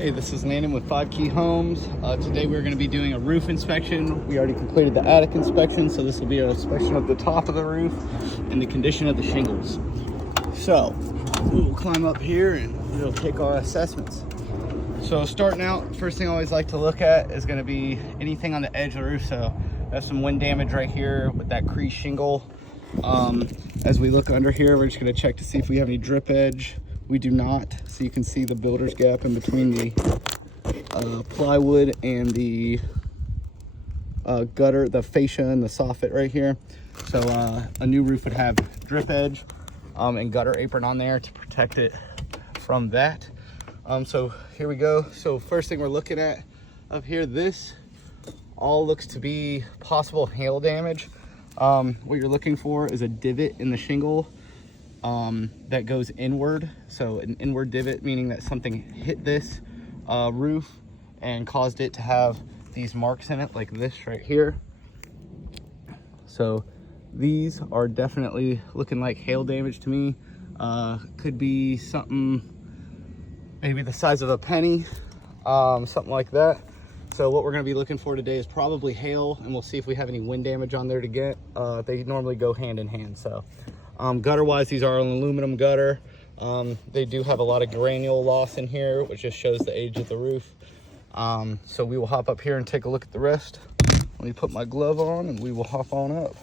Hey, this is Landon with 5 Key Homes. Today we're going to be doing a roof inspection. We already completed the attic inspection, so this will be an inspection of the top of the roof and the condition of the shingles. So we'll climb up here and we'll take our assessments. So starting out, first thing I always like to look at is going to be anything on the edge of the roof. So that's some wind damage right here with that crease shingle. As we look under here, we're just going to check to see if we have any drip edge. We do not, so you can see the builder's gap in between the plywood and the gutter, the fascia and the soffit right here. So a new roof would have drip edge and gutter apron on there to protect it from that. So here we go. So first thing we're looking at up here, this all looks to be possible hail damage. What you're looking for is a divot in the shingle that goes inward. So an inward divot, meaning that something hit this roof and caused it to have these marks in it like this right here. So these are definitely looking like hail damage to me. Could be something maybe the size of a penny, something like that. So what we're going to be looking for today is probably hail, and we'll see if we have any wind damage on there to get. They normally go hand in hand. So gutter wise, these are an aluminum gutter. They do have a lot of granule loss in here, which just shows the age of the roof. So we will hop up here and take a look at the rest. Let me put my glove on and we will hop on up.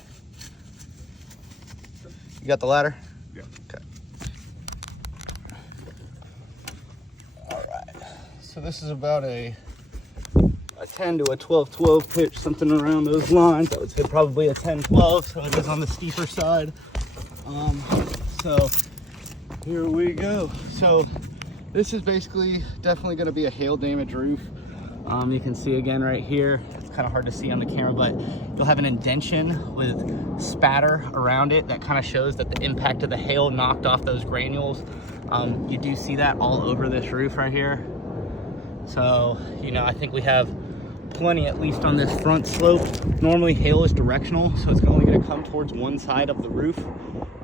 You got the ladder? Yeah. Okay. All right. So this is about a 10 to a 12-12 pitch, something around those lines. I would say probably a 10-12, so it is on the steeper side. So here we go. So this is basically definitely going to be a hail damage roof. You can see again right here, it's kind of hard to see on the camera, but you'll have an indentation with spatter around it that kind of shows that the impact of the hail knocked off those granules. You do see that all over this roof right here. So, you know, I think we have plenty, at least on this front slope. Normally hail is directional, so it's only going to come towards one side of the roof,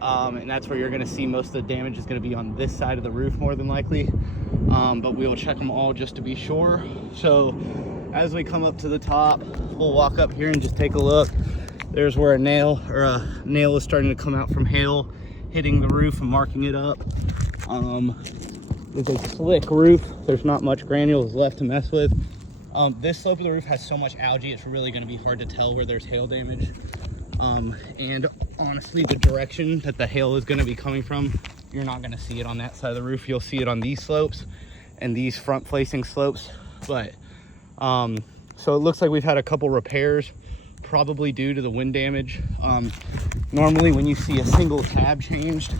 and that's where you're going to see most of the damage is going to be on this side of the roof more than likely. But we will check them all just to be sure. So as we come up to the top, we'll walk up here and just take a look. There's where a nail is starting to come out from hail hitting the roof and marking it up. It's a slick roof. There's not much granules left to mess with. This slope of the roof has so much algae, it's really going to be hard to tell where there's hail damage. And honestly, the direction that the hail is going to be coming from, you're not going to see it on that side of the roof. You'll see it on these slopes and these front facing slopes. But so it looks like we've had a couple repairs, probably due to the wind damage. Normally when you see a single tab changed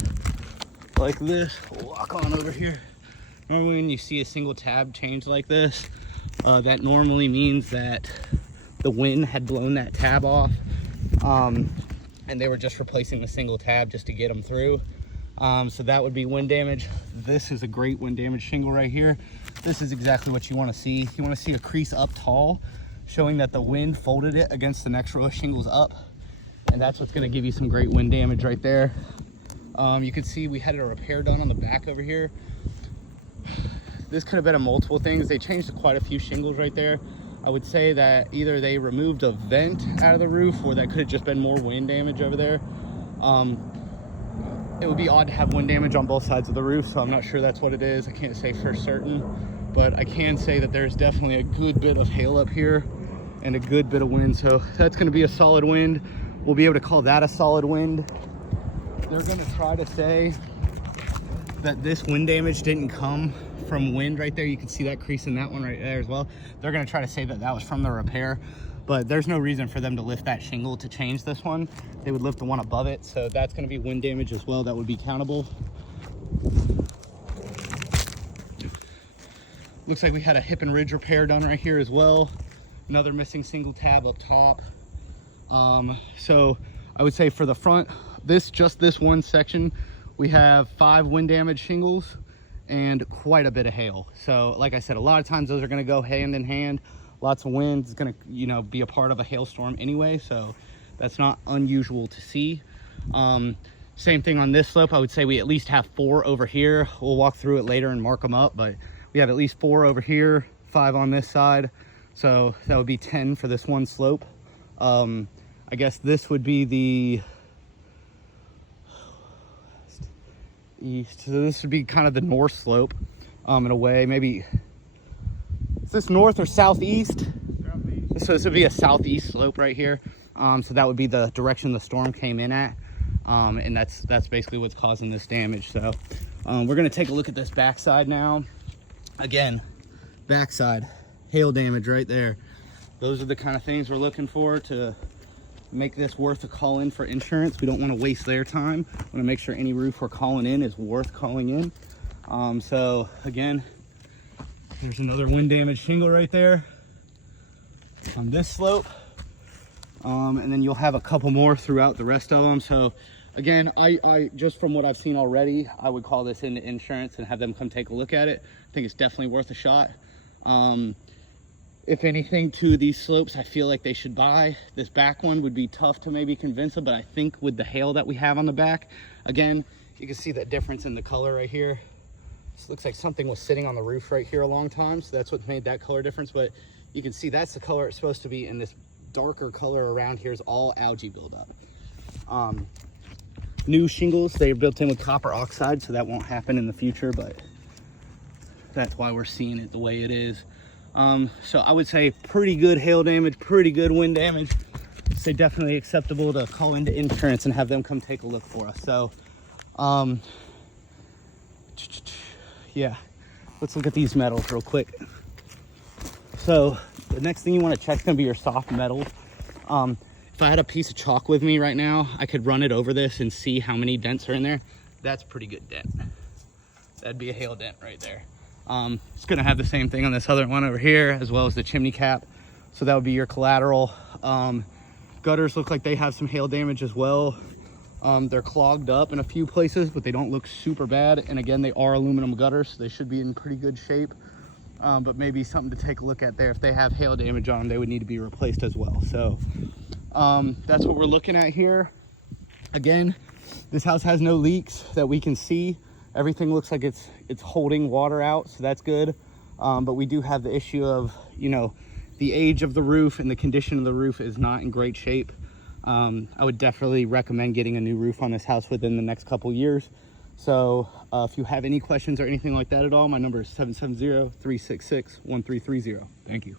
like this, we'll walk on over here. Normally when you see a single tab change like this, that normally means that the wind had blown that tab off, and they were just replacing the single tab just to get them through. So that would be wind damage. This is a great wind damage shingle right here. This is exactly what you want to see. You want to see a crease up tall, showing that the wind folded it against the next row of shingles up, and that's what's going to give you some great wind damage right there. You can see we had a repair done on the back over here. This could have been a multiple things. They changed quite a few shingles right there. I would say that either they removed a vent out of the roof, or that could have just been more wind damage over there. It would be odd to have wind damage on both sides of the roof, so I'm not sure that's what it is. I can't say for certain, but I can say that there's definitely a good bit of hail up here and a good bit of wind. So that's going to be a solid wind. We'll be able to call that a solid wind. They're going to try to say that this wind damage didn't come from wind right there. You can see that crease in that one right there as well. They're going to try to say that that was from the repair, but there's no reason for them to lift that shingle to change this one. They would lift the one above it, so that's going to be wind damage as well. That would be countable. Looks like we had a hip and ridge repair done right here as well. Another missing single tab up top. So I would say for the front, just this one section, we have 5 wind damage shingles and quite a bit of hail. So like I said, a lot of times those are going to go hand in hand. Lots of wind is going to, you know, be a part of a hailstorm anyway, so that's not unusual to see. Same thing on this slope. I would say we at least have 4 over here. We'll walk through it later and mark them up, but We have at least 4 over here, 5 on this side. So that would be 10 for this one slope. I guess this would be the east. So this would be kind of the north slope, in a way. Maybe, is this north or southeast? Southeast. So this would be a southeast slope right here. So that would be the direction the storm came in at. And that's basically what's causing this damage. So we're gonna take a look at this backside now. Again, backside, hail damage right there. Those are the kind of things we're looking for to make this worth a call in for insurance. We don't want to waste their time. We want to make sure any roof we're calling in is worth calling in. So again, there's another wind damage shingle right there on this slope. And then you'll have a couple more throughout the rest of them. So again, I just from what I've seen already, I would call this into insurance and have them come take a look at it. I think it's definitely worth a shot. If anything, to these slopes, I feel like they should buy. This back one would be tough to maybe convince them, but I think with the hail that we have on the back, again, you can see that difference in the color right here. This looks like something was sitting on the roof right here a long time, so that's what made that color difference. But you can see that's the color it's supposed to be, and this darker color around here is all algae buildup. New shingles, they're built in with copper oxide, so that won't happen in the future, but that's why we're seeing it the way it is. So I would say pretty good hail damage, pretty good wind damage. Say definitely acceptable to call into insurance and have them come take a look for us. So, yeah, let's look at these metals real quick. So the next thing you want to check is going to be your soft metals. If I had a piece of chalk with me right now, I could run it over this and see how many dents are in there. That's a pretty good dent. That'd be a hail dent right there. It's going to have the same thing on this other one over here, as well as the chimney cap. So that would be your collateral. Gutters look like they have some hail damage as well. They're clogged up in a few places, but they don't look super bad. And again, they are aluminum gutters, so they should be in pretty good shape. But maybe something to take a look at there. If they have hail damage on them, they would need to be replaced as well. So that's what we're looking at here. Again, this house has no leaks that we can see. Everything looks like it's holding water out, so that's good. But we do have the issue of, you know, the age of the roof and the condition of the roof is not in great shape. I would definitely recommend getting a new roof on this house within the next couple years. So if you have any questions or anything like that at all, my number is 770-366-1330. Thank you.